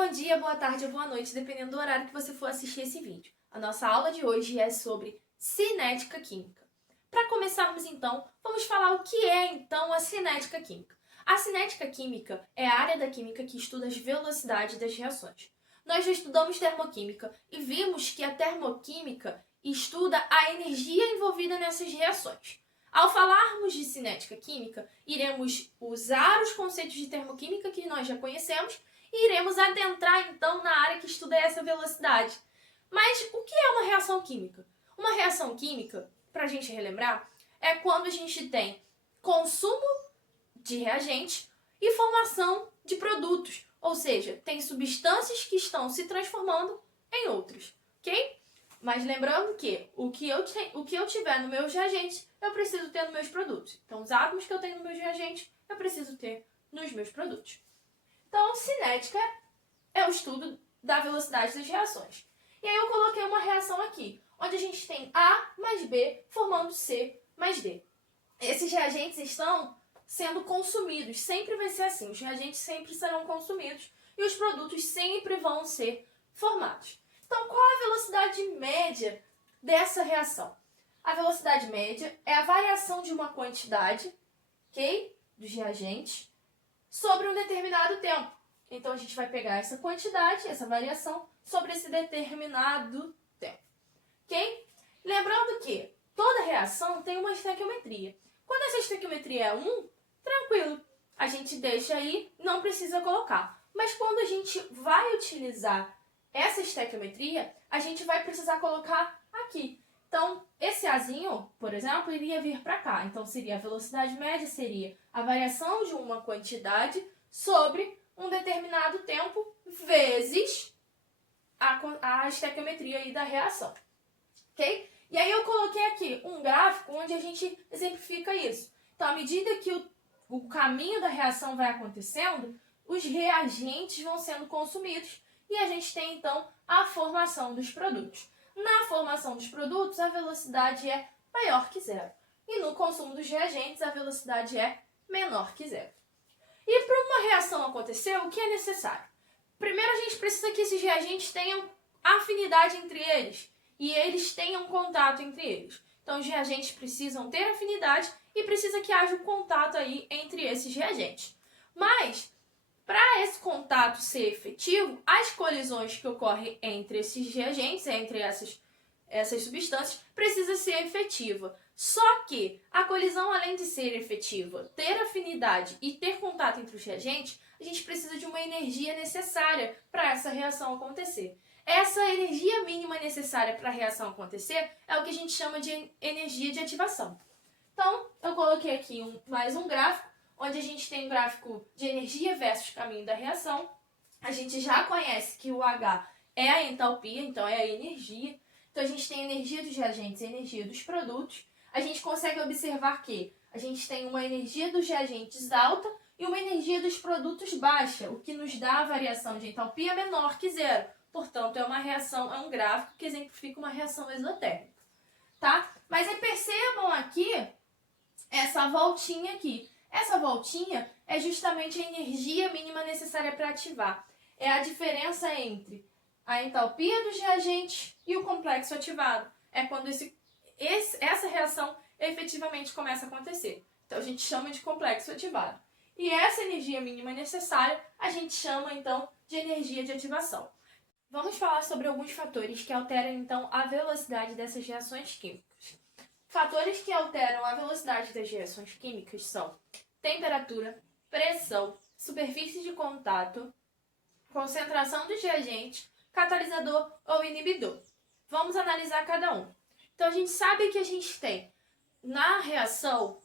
Bom dia, boa tarde ou boa noite, dependendo do horário que você for assistir esse vídeo. A nossa aula de hoje é sobre cinética química. Para começarmos então, vamos falar o que é então a cinética química. A cinética química é a área da química que estuda as velocidades das reações. Nós já estudamos termoquímica e vimos que a termoquímica estuda a energia envolvida nessas reações. Ao falarmos de cinética química, iremos usar os conceitos de termoquímica que nós já conhecemos e iremos adentrar então na área que estuda essa velocidade. Mas o que é uma reação química? Uma reação química, para a gente relembrar, é quando a gente tem consumo de reagentes e formação de produtos, ou seja, tem substâncias que estão se transformando em outras, ok? Mas lembrando que o que eu tiver no meus reagentes, eu preciso ter nos meus produtos. Então, os átomos que eu tenho nos meus reagentes, eu preciso ter nos meus produtos. Então, cinética é o estudo da velocidade das reações. E aí eu coloquei uma reação aqui, onde a gente tem A mais B formando C mais D. Esses reagentes estão sendo consumidos, sempre vai ser assim, os reagentes sempre serão consumidos e os produtos sempre vão ser formados. Então, qual a velocidade média dessa reação? A velocidade média é a variação de uma quantidade, ok, dos reagentes sobre um determinado tempo. Então, a gente vai pegar essa quantidade, essa variação, sobre esse determinado tempo, ok? Lembrando que toda reação tem uma estequiometria. Quando essa estequiometria é 1, tranquilo, a gente deixa aí, não precisa colocar. Mas quando a gente vai utilizar essa estequiometria, a gente vai precisar colocar aqui. Então, esse Azinho, por exemplo, iria vir para cá. Então, seria a velocidade média, seria a variação de uma quantidade sobre um determinado tempo vezes a estequiometria aí da reação. Ok? E aí eu coloquei aqui um gráfico onde a gente exemplifica isso. Então, à medida que o caminho da reação vai acontecendo, os reagentes vão sendo consumidos e a gente tem, então, a formação dos produtos. Na formação dos produtos, a velocidade é maior que zero. E no consumo dos reagentes, a velocidade é menor que zero. E para uma reação acontecer, o que é necessário? Primeiro, a gente precisa que esses reagentes tenham afinidade entre eles e eles tenham contato entre eles. Então, os reagentes precisam ter afinidade e precisa que haja um contato aí entre esses reagentes. Mas, para esse contato ser efetivo, as colisões que ocorrem entre esses reagentes, entre essas substâncias, precisa ser efetiva. Só que a colisão, além de ser efetiva, ter afinidade e ter contato entre os reagentes, a gente precisa de uma energia necessária para essa reação acontecer. Essa energia mínima necessária para a reação acontecer é o que a gente chama de energia de ativação. Então, eu coloquei aqui mais um gráfico, onde a gente tem um gráfico de energia versus caminho da reação. A gente já conhece que o H é a entalpia, então é a energia. Então, a gente tem a energia dos reagentes e a energia dos produtos. A gente consegue observar que a gente tem uma energia dos reagentes alta e uma energia dos produtos baixa, o que nos dá a variação de entalpia menor que zero. Portanto, é um gráfico que exemplifica uma reação exotérmica, tá? Mas aí percebam aqui essa voltinha aqui. Essa voltinha é justamente a energia mínima necessária para ativar. É a diferença entre a entalpia dos reagentes e o complexo ativado. É quando essa reação efetivamente começa a acontecer. Então, a gente chama de complexo ativado. E essa energia mínima necessária, a gente chama, então, de energia de ativação. Vamos falar sobre alguns fatores que alteram, então, a velocidade dessas reações químicas. Fatores que alteram a velocidade das reações químicas são temperatura, pressão, superfície de contato, concentração dos reagentes, catalisador ou inibidor. Vamos analisar cada um. Então, a gente sabe que a gente tem, na reação,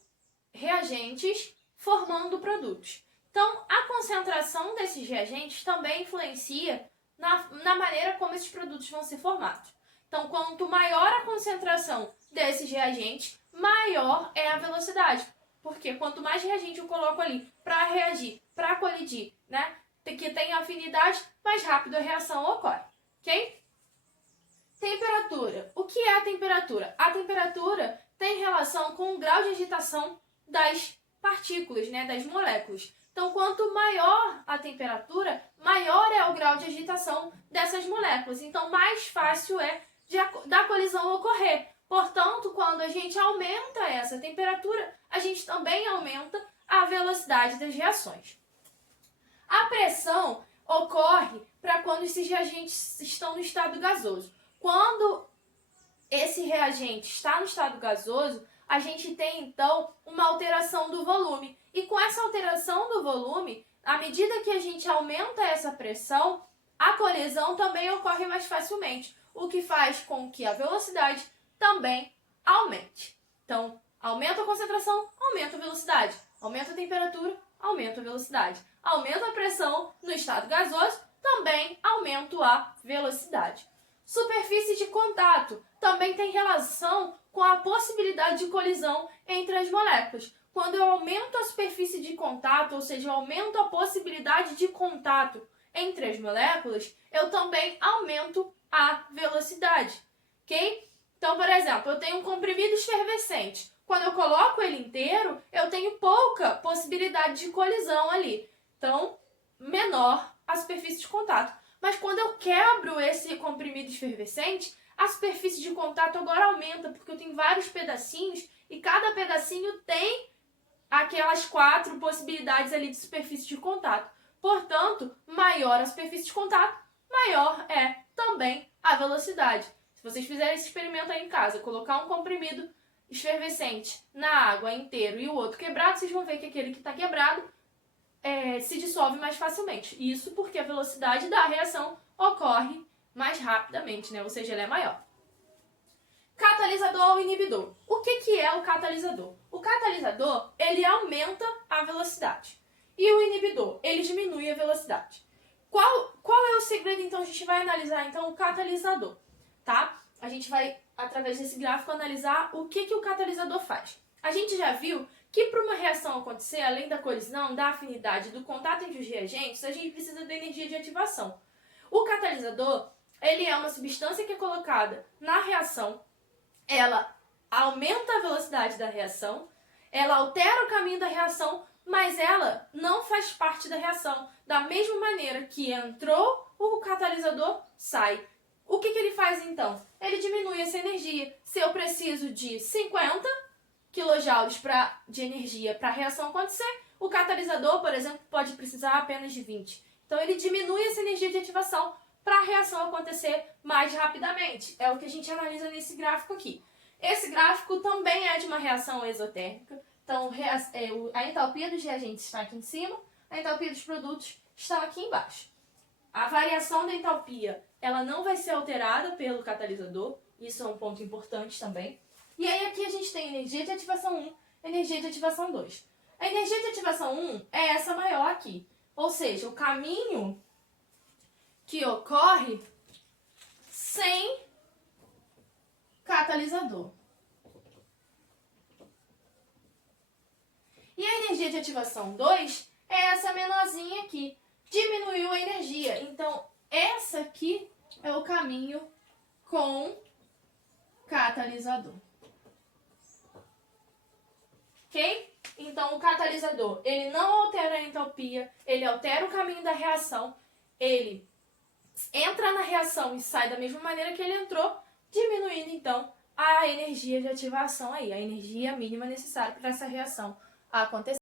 reagentes formando produtos. Então, a concentração desses reagentes também influencia na maneira como esses produtos vão ser formados. Então, quanto maior a concentração desses reagentes, maior é a velocidade. Porque quanto mais reagente eu coloco ali para reagir, para colidir, né, que tem afinidade, mais rápido a reação ocorre. Ok? Temperatura. O que é a temperatura? A temperatura tem relação com o grau de agitação das partículas, né, das moléculas. Então, quanto maior a temperatura, maior é o grau de agitação dessas moléculas. Então, mais fácil é da colisão ocorrer. Portanto, quando a gente aumenta essa temperatura, a gente também aumenta a velocidade das reações. A pressão ocorre para quando esses reagentes estão no estado gasoso. Quando esse reagente está no estado gasoso, a gente tem então uma alteração do volume. E com essa alteração do volume, à medida que a gente aumenta essa pressão, a colisão também ocorre mais facilmente, o que faz com que a velocidade também aumente. Então, aumenta a concentração, aumenta a velocidade. Aumenta a temperatura, aumenta a velocidade. Aumenta a pressão no estado gasoso, também aumenta a velocidade. Superfície de contato também tem relação com a possibilidade de colisão entre as moléculas. Quando eu aumento a superfície de contato, ou seja, eu aumento a possibilidade de contato entre as moléculas, eu também aumento a velocidade, ok? Então, por exemplo, eu tenho um comprimido efervescente. Quando eu coloco ele inteiro, eu tenho pouca possibilidade de colisão ali. Então, menor a superfície de contato. Mas quando eu quebro esse comprimido efervescente, a superfície de contato agora aumenta, porque eu tenho vários pedacinhos e cada pedacinho tem aquelas 4 possibilidades ali de superfície de contato. Portanto, maior a superfície de contato, maior é também a velocidade. Se vocês fizerem esse experimento aí em casa, colocar um comprimido efervescente na água inteiro e o outro quebrado, vocês vão ver que aquele que está quebrado se dissolve mais facilmente. Isso porque a velocidade da reação ocorre mais rapidamente, né? Ou seja, ela é maior. Catalisador ou inibidor. O que é o catalisador? O catalisador, ele aumenta a velocidade. E o inibidor, ele diminui a velocidade. Qual é o segredo, então? A gente vai analisar, então, o catalisador, tá? A gente vai, através desse gráfico, analisar o que o catalisador faz. A gente já viu que para uma reação acontecer, além da colisão, da afinidade, do contato entre os reagentes, a gente precisa da energia de ativação. O catalisador, ele é uma substância que é colocada na reação, ela aumenta a velocidade da reação, ela altera o caminho da reação, mas ela não faz parte da reação. Da mesma maneira que entrou, o catalisador sai. O que ele faz então? Ele diminui essa energia. Se eu preciso de 50 kJ de energia para a reação acontecer, o catalisador, por exemplo, pode precisar apenas de 20. Então ele diminui essa energia de ativação para a reação acontecer mais rapidamente. É o que a gente analisa nesse gráfico aqui. Esse gráfico também é de uma reação exotérmica. Então, a entalpia dos reagentes está aqui em cima, a entalpia dos produtos está aqui embaixo. A variação da entalpia, ela não vai ser alterada pelo catalisador, isso é um ponto importante também. E aí aqui a gente tem energia de ativação 1, energia de ativação 2. A energia de ativação 1 é essa maior aqui, ou seja, o caminho que ocorre sem catalisador. E a energia de ativação 2 é essa menorzinha aqui. Diminuiu a energia. Então, essa aqui é o caminho com catalisador. Ok? Então, o catalisador, ele não altera a entalpia, ele altera o caminho da reação, ele entra na reação e sai da mesma maneira que ele entrou, diminuindo, então, a energia de ativação aí, a energia mínima necessária para essa reação acontecer.